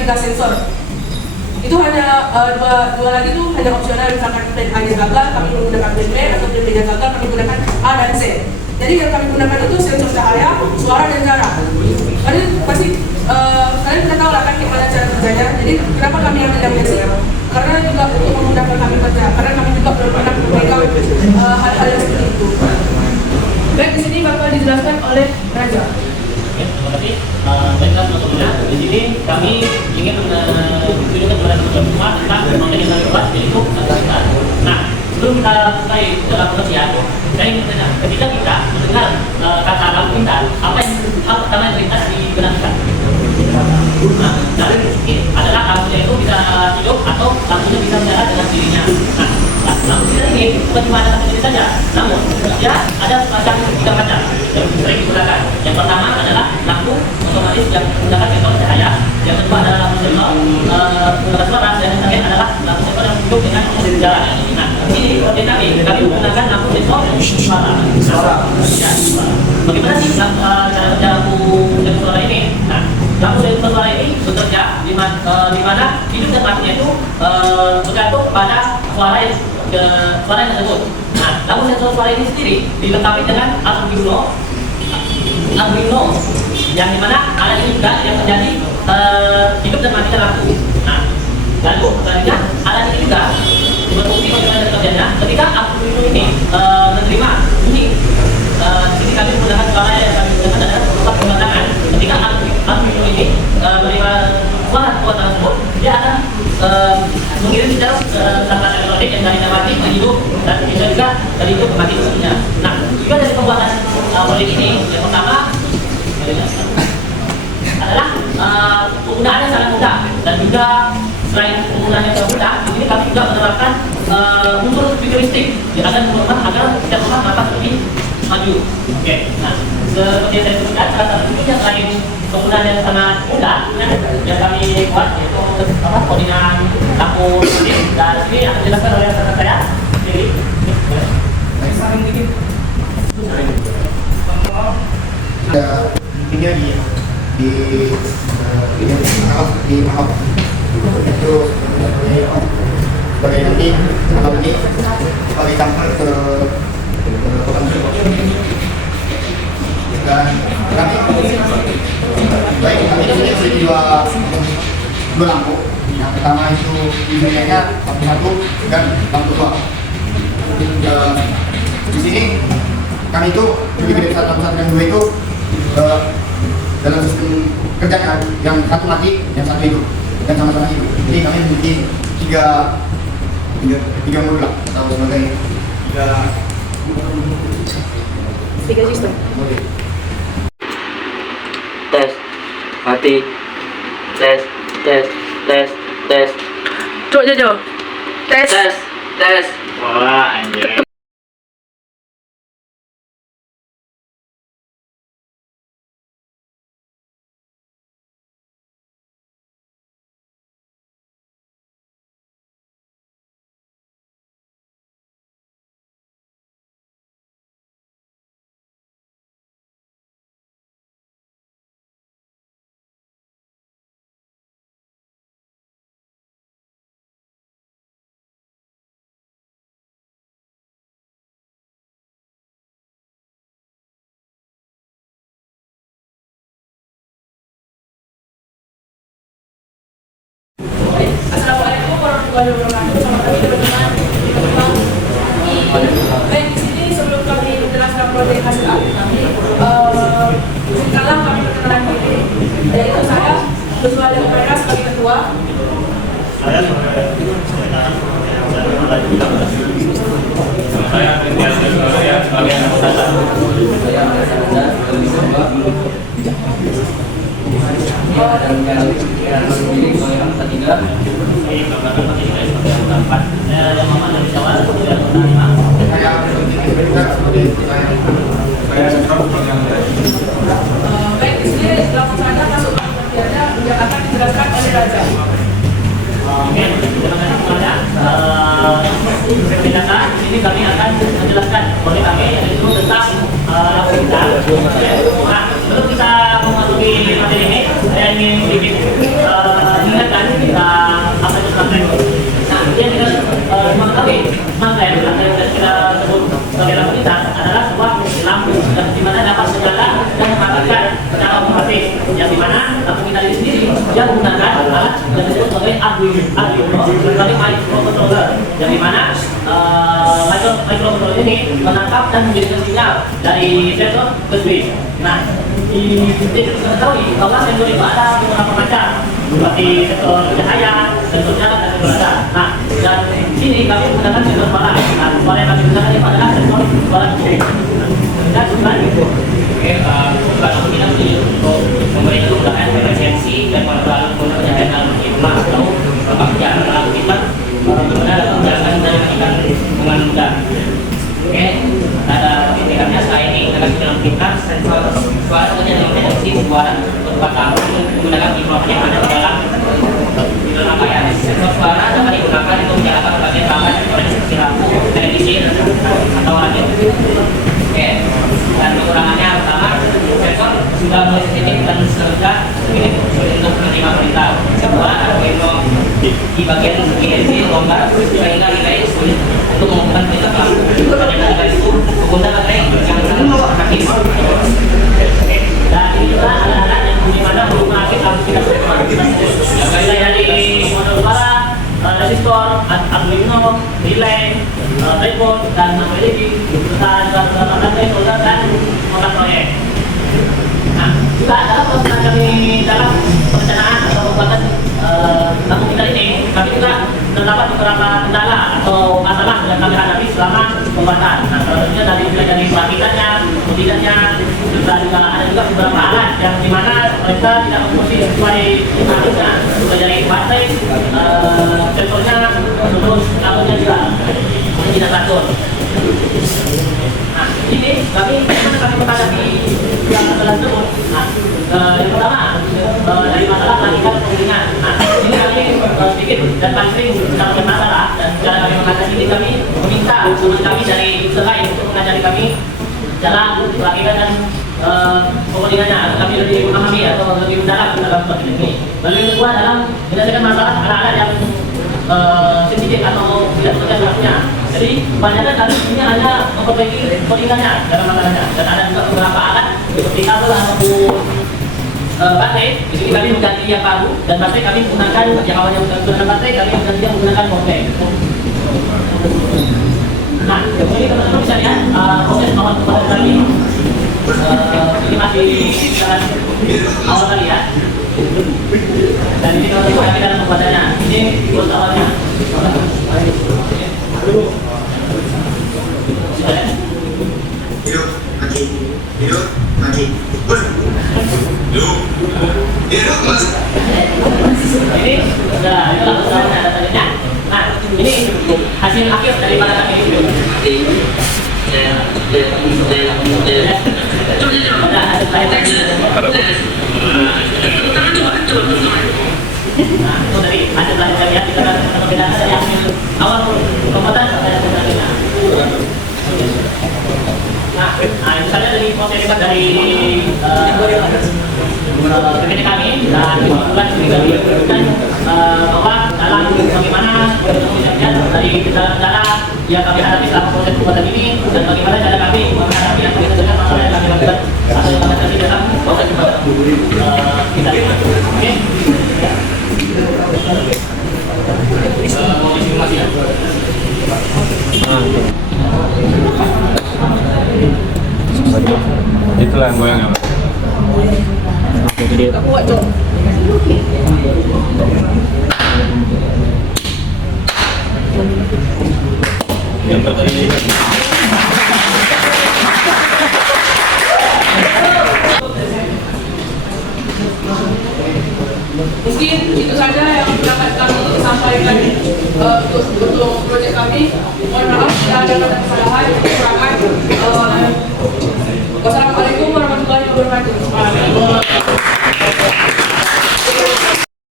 3 sensor. Itu hanya dua lagi itu hanya opsional, misalkan plan A-nya gagal, kami menggunakan plan B, atau plan B-nya gagal, kami menggunakan A dan C. Jadi yang kami gunakan itu sensor cahaya, suara, dan jarak. Jadi pasti kalian sudah tahu lah kan gimana cara kerjanya. Jadi kenapa kami ambil yang basic? Karena juga untuk memudahkan kami kerja, karena kami juga belum pernah memegang hal-hal yang seperti itu. Baik, di sini bakal dijelaskan oleh Raja. Terima kasih. Baiklah teman-teman, di sini kami ingin menunjukkan kepada teman-teman semua tentang mengenai kelas yaitu kelas. Nah, sebelum kita mulai dalam pengertian, saya ingin bertanya, ketika kita mendengar kata lampu indah, apa yang hal pertama yang terlintas di benak kita? Nah, ini adalah lampunya itu bisa hidup atau lampunya bisa menyala dengan dirinya. Nah, lampu ini bukan cuma ada satu saja, namun ya ada semacam 3 macam yang sering digunakan. Yang pertama adalah lampu otomatis yang menggunakan sensor cahaya. Yang kedua adalah lampu sensor menggunakan suara, dan yang terakhir adalah lampu sensor yang hidup dengan jarak. Nah, ini seperti kami menggunakan lampu sensor suara. Ya, bagaimana sih cara kerja lampu sensor suara ini? Nah, lampu sensor suara ini bekerja di mana hidup dan matinya itu bergantung pada suara yang tersebut. Nah, lampu sensor suara ini sendiri dilengkapi dengan Arduino yang dimana alat ini juga yang menjadi hidup dan matinya lampu. Nah, lalu selanjutnya alat ini juga berfungsi bagaimana kerjanya ketika Arduino ini menerima bunyi. Di sini kami menggunakan suara yang kami gunakan adalah berupa pembatangan. Ketika Arduino ini menerima suara kekuatan tersebut, dia akan mengirim sinyal perangkat elektronik yang dari mati ke hidup, dan bisa juga dari hidup ke mati seterusnya. Nah, juga dari pembuatan model ini, yang pertama adalah penggunaannya sangat mudah, dan juga selain penggunaannya sangat mudah, di sini kami juga menerapkan unsur futuristik yang akan membuat agar setiap rumah dapat lebih maju. Oke, nah seperti yang saya sebutkan, salah satu yang selain penggunaan yang sangat mudah yang kami buat yaitu koordinat lampu dan ini akan dijelaskan oleh rekan saya sendiri. Saring dikit. Intinya di mahal itu sebagai nanti kalau ini kalau ditampar ke dan kami baik kami di sini sudah dua lampu. Yang pertama itu biayanya lampu 1 dan lampu 2. Di sini kami itu lebih dari lampu 1 dan 2 itu dalam sistem kerjanya yang satu mati, yang satu hidup dan sama-sama hidup. Jadi kami memiliki tiga modul lah, atau sebagai tiga sistem. Tes, mati, tes. Coba Jojo, tes. Wah, anjir. Assalamualaikum warahmatullahi wabarakatuh. Selamat pagi teman-teman. Baik, di sini sebelum kami menjelaskan proyek hasil akhir kami, izinkanlah kami perkenalan diri. Yaitu saya, Joshua dan Mereka sebagai ketua. Saya sebagai anggota. Baik, di sini langsung saja masuk ke pengertiannya yang akan dijelaskan oleh Raja. Oke, terima kasih semuanya. Perkenalkan, di sini kami akan menjelaskan proyek kami yaitu tentang lampu indah. Nah, sebelum kita memasuki materi ini, saya ingin sedikit maka yang kita sebut sebagai lampu lintas adalah sebuah lampu di mana dapat menyala dan mematikan secara otomatis. Yang di mana lampu lintas ini sendiri dia menggunakan alat yang disebut sebagai Arduino sebagai microcontroller. Yang di mana microcontroller ini menangkap dan mengirimkan sinyal dari sensor ke switch. Nah, kita ketahui bahwa sensor itu ada beberapa macam, seperti sensor cahaya, sensor jarak, dan sensor radar. Nah, dan sini kami menggunakan sensor suara. Nah, suara yang kami gunakan itu adalah sensor suara kecil. Dan bukan itu. Oke, bukan kita untuk memberi kemudahan efisiensi dan para penyediaan dalam khidmat atau pekerjaan dalam khidmat benar menjalankan dan memberikan hubungan mudah. Oke, ada indikatornya selain ini kita dalam khidmat sensor suara tentunya dalam deteksi suara berupa kabel menggunakan mikrofon yang ada di dalam apa ya, sensor suara dapat digunakan untuk menyalakan berbagai perangkat seperti lampu, televisi, atau radio. Oke, dan kekurangannya pertama, sensor sudah mulai sensitif dan sudah sulit untuk menerima perintah. Kedua, Arduino di bagian INC longgar sehingga nilai sulit untuk mengumpulkan perintah pelaku. Pada nilai itu menggunakan baterai yang sangat aktif. Dan ini juga alat-alat yang dimana belum aktif aplikasi mulai dari modul suara, resistor, Arduino, relay, breadboard, dan LED serta baterai solder dan motor proyek. Nah, juga dalam pelaksanaan kami dalam perencanaan atau pembuatan lampu kita ini, kami juga terdapat beberapa kendala atau masalah yang kami hadapi selama pembuatan. Nah, salah satunya dari perakitannya, kemudiannya, juga ada juga beberapa alat yang dimana mereka tidak berfungsi sesuai harusnya, mulai dari baterai, sensornya, terus kabelnya juga tidak teratur. Nah, ini kami menghadapi yang tersebut. Nah, yang pertama dari masalah pelatihan penggunaan. Nah, ini kami sedikit dan paling sering mendapatkan masalah, dan cara kami mengatasi ini kami meminta teman kami dari user lain untuk mengajari kami cara pelatihan dan penggunanya agar kami lebih memahami atau lebih mendalam dalam pelatihan ini. Lalu yang kedua dalam menyelesaikan masalah anak-anak yang sensitif atau tidak bekerja kelasnya. Jadi kebanyakan kali ini hanya memperbaiki codingannya dalam masalahnya, dan ada juga beberapa alat seperti kabel ataupun baterai. Di sini kami mengganti yang baru, dan baterai kami menggunakan yang awalnya menggunakan baterai, kami mengganti yang menggunakan powerbank. Nah, kemudian teman-teman bisa lihat proses awal pembuatan kami. Ini masih jalan awal kali ya. Dan ini kalau kita dalam pembuatannya, ini proses awalnya. Hidup, mati. Hidup, mati. Hidup. Hidup, mas. Ini sudah, itu lah persoalannya ada tadinya. Nah, ini hasil akhir daripada kami ini. Nah, hasil akhir. Nah, itu dari hasil akhir ya, kita akan membedakan dari hasil awal pembuatan sampai hasil akhirnya. Nah, itu saja dari proses dari PPT kami, dan kebetulan juga diberikan bahwa dalam bagaimana dari kendala-kendala yang kami hadapi selama proses pembuatan ini, dan bagaimana cara kami menghadapi atau menyelesaikan masalah yang kami lakukan atau yang kami hadapi dalam proses pembuatan kita. Oke. Mau disimulasi ya? Itulah yang goyang ya. Aku buat jom. Yang terjadi. Mungkin itu saja yang dapat kami sampaikan untuk proyek kami. Mohon maaf jika ada kesalahan, kekurangan. Wassalamualaikum warahmatullahi wabarakatuh.